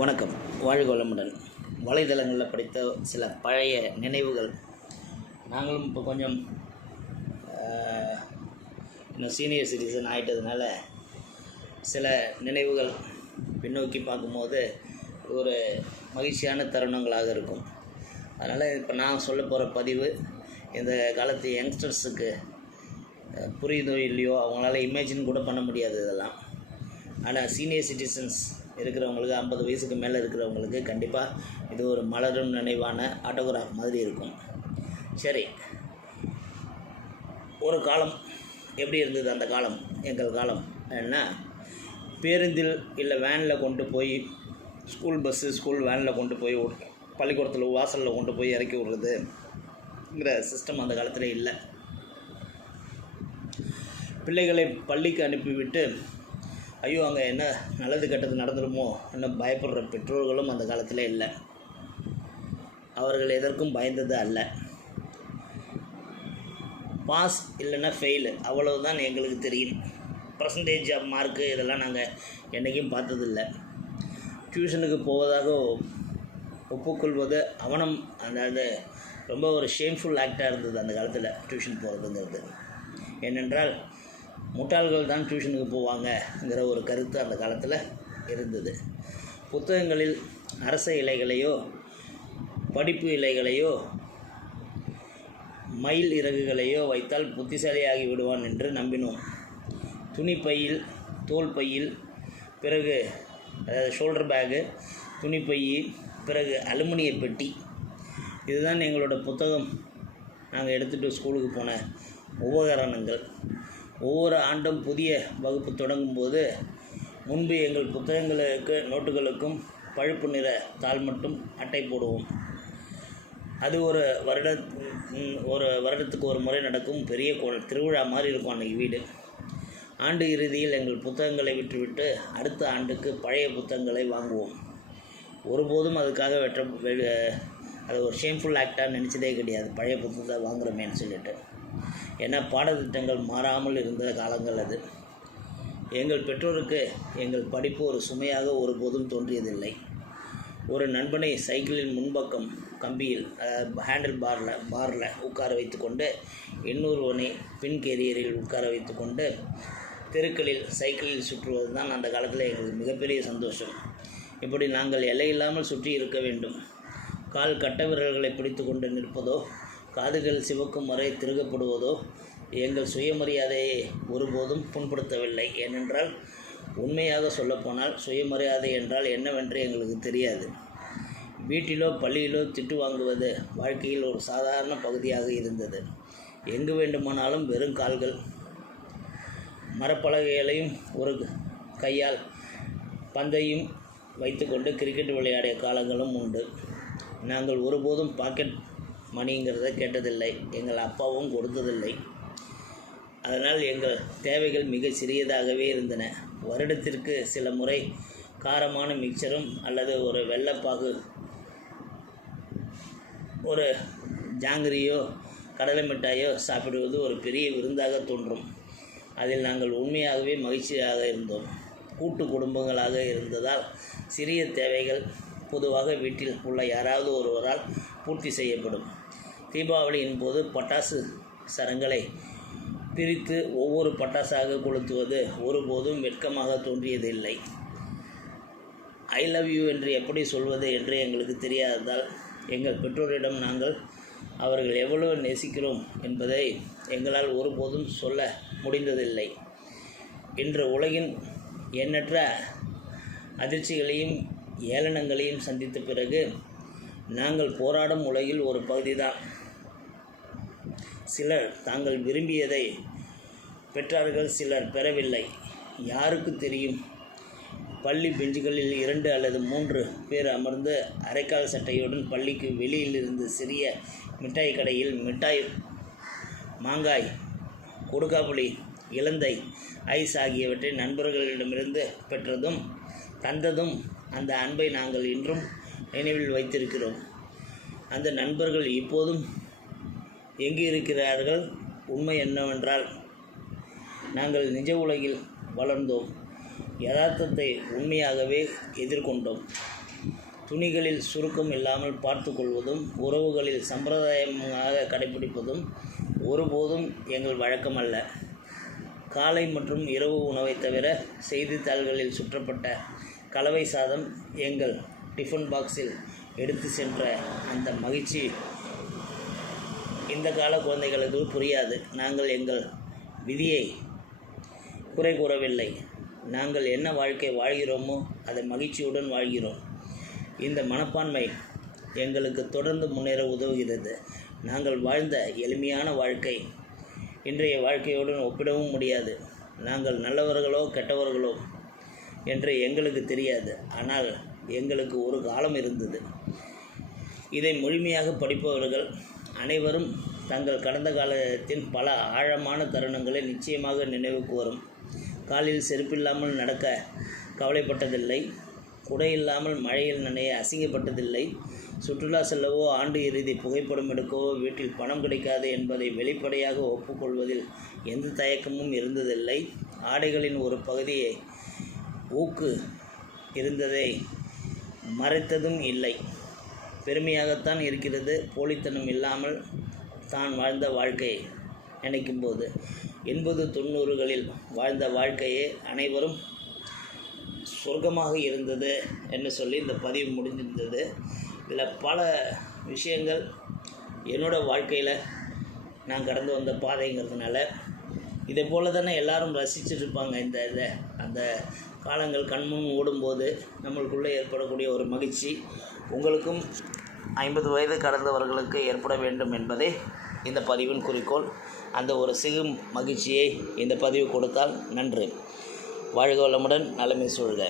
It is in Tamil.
வணக்கம். வாழ்க வளமுடன். வலைதளங்களில் படித்த சில பழைய நினைவுகள். நாங்களும் இப்போ கொஞ்சம் இன்னும் சீனியர் சிட்டிசன் ஆகிட்டதுனால சில நினைவுகள் பின்னோக்கி பார்க்கும்போது ஒரு மகிழ்ச்சியான தருணங்களாக இருக்கும். அதனால் இப்போ நான் சொல்ல போகிற பதிவு இந்த காலத்து யங்ஸ்டர்ஸுக்கு புரியுதோ இல்லையோ, அவங்களால இமேஜின் கூட பண்ண முடியாது இதெல்லாம். ஆனால் சீனியர் சிட்டிசன்ஸ் இருக்கிறவங்களுக்கு, 50 வயசுக்கு மேலே இருக்கிறவங்களுக்கு கண்டிப்பாக இது ஒரு மலரும் நினைவான ஆட்டோகிராஃப் மாதிரி இருக்கும். சரி, ஒரு காலம் எப்படி இருந்தது? அந்த காலம், எங்கள் காலம் என்ன, பேருந்தில் இல்லை வேனில் கொண்டு போய், ஸ்கூல் வேனில் கொண்டு போய் பள்ளிக்கூடத்தில் வாசலில் கொண்டு போய் இறக்கி விடுறதுங்கிற சிஸ்டம் அந்த காலத்தில் இல்லை. பிள்ளைகளை பள்ளிக்கு அனுப்பிவிட்டு ஐயோ அங்கே என்ன நல்லது கெட்டது நடந்துடுமோ என்ன பயப்படுற பெற்றோர்களும் அந்த காலத்தில் இல்லை. அவர்கள் எதற்கும் பயந்தது அல்ல. பாஸ் இல்லைன்னா ஃபெயிலு, அவ்வளவுதான் எங்களுக்கு தெரியும். பர்சன்டேஜ் ஆஃப் மார்க்கு இதெல்லாம் நாங்கள் என்றைக்கும் பார்த்ததில்லை. டியூஷனுக்கு போவதாக ஒப்புக்கொள்வது அவனம், அதாவது ரொம்ப ஒரு ஷேம்ஃபுல் ஆக்டாக இருந்தது அந்த காலத்தில் டியூஷன் போகிறதுங்கிறது. ஏனென்றால் முட்டாள்கள் தான் டியூஷனுக்கு போவாங்கங்கிற ஒரு கருத்து அந்த காலத்தில் இருந்தது. புத்தகங்களில் அரச இலைகளையோ படிப்பு இலைகளையோ மயில் இறகுகளையோ வைத்தால் புத்திசாலியாகி விடுவான் என்று நம்பினோம். துணிப்பையில், தோல் பையில், பிறகு ஷோல்டர் பேகு, துணிப்பை, பிறகு அலுமினிய பெட்டி, இதுதான் எங்களோட புத்தகம் நாங்கள் எடுத்துகிட்டு ஸ்கூலுக்கு போன உபகரணங்கள். ஒவ்வொரு ஆண்டும் புதிய வகுப்பு தொடங்கும்போது முன்பு எங்கள் புத்தகங்களுக்கு, நோட்டுகளுக்கும் பழுப்பு நிற தாள் மட்டும் அட்டை போடுவோம். அது ஒரு வருடத்துக்கு ஒரு முறை நடக்கும் பெரிய திருவிழா மாதிரி இருக்கும் அன்றைக்கி வீடு. ஆண்டு இறுதியில் எங்கள் புத்தகங்களை விட்டுவிட்டு அடுத்த ஆண்டுக்கு பழைய புத்தகங்களை வாங்குவோம். ஒருபோதும் அதுக்காக அது ஒரு ஷேம்ஃபுல் ஆக்டாக நினச்சதே கிடையாது, பழைய புத்தகத்தை வாங்குகிறோமேன்னு சொல்லிட்டு. ஏன்னா பாடத்திட்டங்கள் மாறாமல் இருந்த காலங்கள் அது. எங்கள் பெற்றோருக்கு எங்கள் படிப்பு ஒரு சுமையாக ஒருபோதும் தோன்றியதில்லை. ஒரு நண்பனை சைக்கிளின் முன்பக்கம் கம்பியில், ஹேண்டில் பாரில் உட்கார வைத்து கொண்டு, இன்னொருவனை பின் கேரியரில் உட்கார வைத்து கொண்டு தெருக்களில் சைக்கிளில் சுற்றுவது தான் அந்த காலத்தில் எங்களுக்கு மிகப்பெரிய சந்தோஷம். இப்படி நாங்கள் எல்லையில்லாமல் சுற்றி இருக்க வேண்டும். கால் கட்ட விரல்களை பிடித்து கொண்டு நிற்பதோ, காதுகள் சிவக்கும் வரை திருகப்படுவதோ எங்கள் சுயமரியாதையை ஒருபோதும் புண்படுத்தவில்லை. ஏனென்றால் உண்மையாக சொல்லப்போனால் சுயமரியாதை என்றால் என்னவென்று எங்களுக்கு தெரியாது. வீட்டிலோ பள்ளியிலோ திட்டு வாங்குவது வாழ்க்கையில் ஒரு சாதாரண பகுதியாக இருந்தது. எங்கு வேண்டுமானாலும் வெறும் கால்கள், மரப்பலகைகளையும் ஒரு கையால் பந்தையும் வைத்துக்கொண்டு கிரிக்கெட் விளையாடிய காலங்களும் உண்டு. நாங்கள் ஒருபோதும் பாக்கெட் மணிங்கிறத கேட்டதில்லை, எங்கள் அப்பாவும் கொடுத்ததில்லை. அதனால் எங்கள் தேவைகள் மிக சிறியதாகவே இருந்தன. வருடத்திற்கு சில முறை காரமான மிக்சரும் அல்லது ஒரு வெள்ளைப்பாகு, ஒரு ஜாங்கிரியோ கடலை மிட்டாயோ சாப்பிடுவது ஒரு பெரிய விருந்தாக தோன்றும். அதில் நாங்கள் உண்மையாகவே மகிழ்ச்சியாக இருந்தோம். கூட்டு குடும்பங்களாக இருந்ததால் சிறிய தேவைகள் பொதுவாக வீட்டில் உள்ள யாராவது ஒருவரால் பூர்த்தி செய்யப்படும். தீபாவளியின் போது பட்டாசு சரங்களை பிரித்து ஒவ்வொரு பட்டாசாக கொளுத்துவது ஒருபோதும் வெட்கமாக தோன்றியதில்லை. ஐ லவ் யூ என்று எப்படி சொல்வது என்று எங்களுக்கு தெரியாததால் எங்கள் பெற்றோரிடம் நாங்கள் அவர்கள் எவ்வளவு நேசிக்கிறோம் என்பதை எங்களால் ஒருபோதும் சொல்ல முடிந்ததில்லை. இன்று உலகின் எண்ணற்ற அதிர்ச்சிகளையும் ஏளனங்களையும் சந்தித்த பிறகு நாங்கள் போராடும் உலகில் ஒரு பகுதிதான். சிலர் தாங்கள் விரும்பியதை பெற்றார்கள், சிலர் பெறவில்லை. யாருக்கு தெரியும்? பள்ளி பெஞ்சுகளில் 2 அல்லது 3 பேர் அமர்ந்து அரைக்கால் சட்டையுடன் பள்ளிக்கு வெளியில் இருந்து சிறிய மிட்டாய் கடையில் மிட்டாய், மாங்காய், கொடுக்காப்புளி, இலந்தை, ஐஸ் ஆகியவற்றை நண்பர்களிடமிருந்து பெற்றதும் தந்ததும் அந்த அன்பை நாங்கள் இன்றும் நினைவில் வைத்திருக்கிறோம். அந்த நண்பர்கள் இப்போதும் எங்கு இருக்கிறார்கள்? உண்மை என்னவென்றால் நாங்கள் நிஜ உலகில் வளர்ந்தோம். யதார்த்தத்தை உண்மையாகவே எதிர்கொண்டோம். துணிகளில் சுருக்கம் இல்லாமல் பார்த்து கொள்வதும் உறவுகளில் சம்பிரதாயமாக கடைபிடிப்பதும் ஒருபோதும் எங்கள் வழக்கமல்ல. காலை மற்றும் இரவு உணவை தவிர செய்தித்தாள்களில் சுற்றப்பட்ட கலவை சாதம் எங்கள் டிஃபன் பாக்ஸில் எடுத்து சென்ற அந்த மகிழ்ச்சி இந்த கால குழந்தைகளுக்கு புரியாது. நாங்கள் எங்கள் விதியை குறை கூறவில்லை. நாங்கள் என்ன வாழ்க்கை வாழ்கிறோமோ அதை மகிழ்ச்சியுடன் வாழ்கிறோம். இந்த மனப்பான்மை எங்களுக்கு தொடர்ந்து முன்னேற உதவுகிறது. நாங்கள் வாழ்ந்த எளிமையான வாழ்க்கை இன்றைய வாழ்க்கையுடன் ஒப்பிடவும் முடியாது. நாங்கள் நல்லவர்களோ கெட்டவர்களோ என்று எங்களுக்கு தெரியாது. ஆனால் எங்களுக்கு ஒரு காலம் இருந்தது. இதை முழுமையாக படிப்பவர்கள் அனைவரும் தங்கள் கடந்த காலத்தின் பல ஆழமான தருணங்களை நிச்சயமாக நினைவு கூறும். காலில் செருப்பில்லாமல் நடக்க கவலைப்பட்டதில்லை. குடை இல்லாமல் மழையில் நனைய அசிங்கப்பட்டதில்லை. சுற்றுலா செல்லவோ ஆண்டு இறுதி புகைப்படம் எடுக்கவோ வீட்டில் பணம் கிடைக்காது என்பதை வெளிப்படையாக ஒப்புக்கொள்வதில் எந்த தயக்கமும் இருந்ததில்லை. ஆடைகளின் ஒரு பகுதியை ஊக்கு இருந்ததை மறைத்ததும் இல்லை. பெருமையாகத்தான் இருக்கிறது. போலித்தனம் இல்லாமல் தான் வாழ்ந்த வாழ்க்கையை நினைக்கும்போது 80-90களில் வாழ்ந்த வாழ்க்கையே அனைவரும் சொர்க்கமாக இருந்தது என்று சொல்லி இந்த பதிவு முடிஞ்சிருந்தது. இதில் பல விஷயங்கள் என்னோடய வாழ்க்கையில் நான் கடந்து வந்த பாதைங்கிறதுனால இதை போல் தானே எல்லோரும் ரசிச்சுட்ருப்பாங்க. இதை அந்த காலங்கள் கண்முன் ஓடும்போது நம்மளுக்குள்ளே ஏற்படக்கூடிய ஒரு மகிழ்ச்சி உங்களுக்கும் 50 வயது கடந்தவர்களுக்கு ஏற்பட வேண்டும் என்பதே இந்த பதிவின் குறிக்கோள். அந்த ஒரு சிறு மகிழ்ச்சியை இந்த பதிவு கொடுத்தால் நன்று. வாழ்க வளமுடன், நலமே சூழ்க.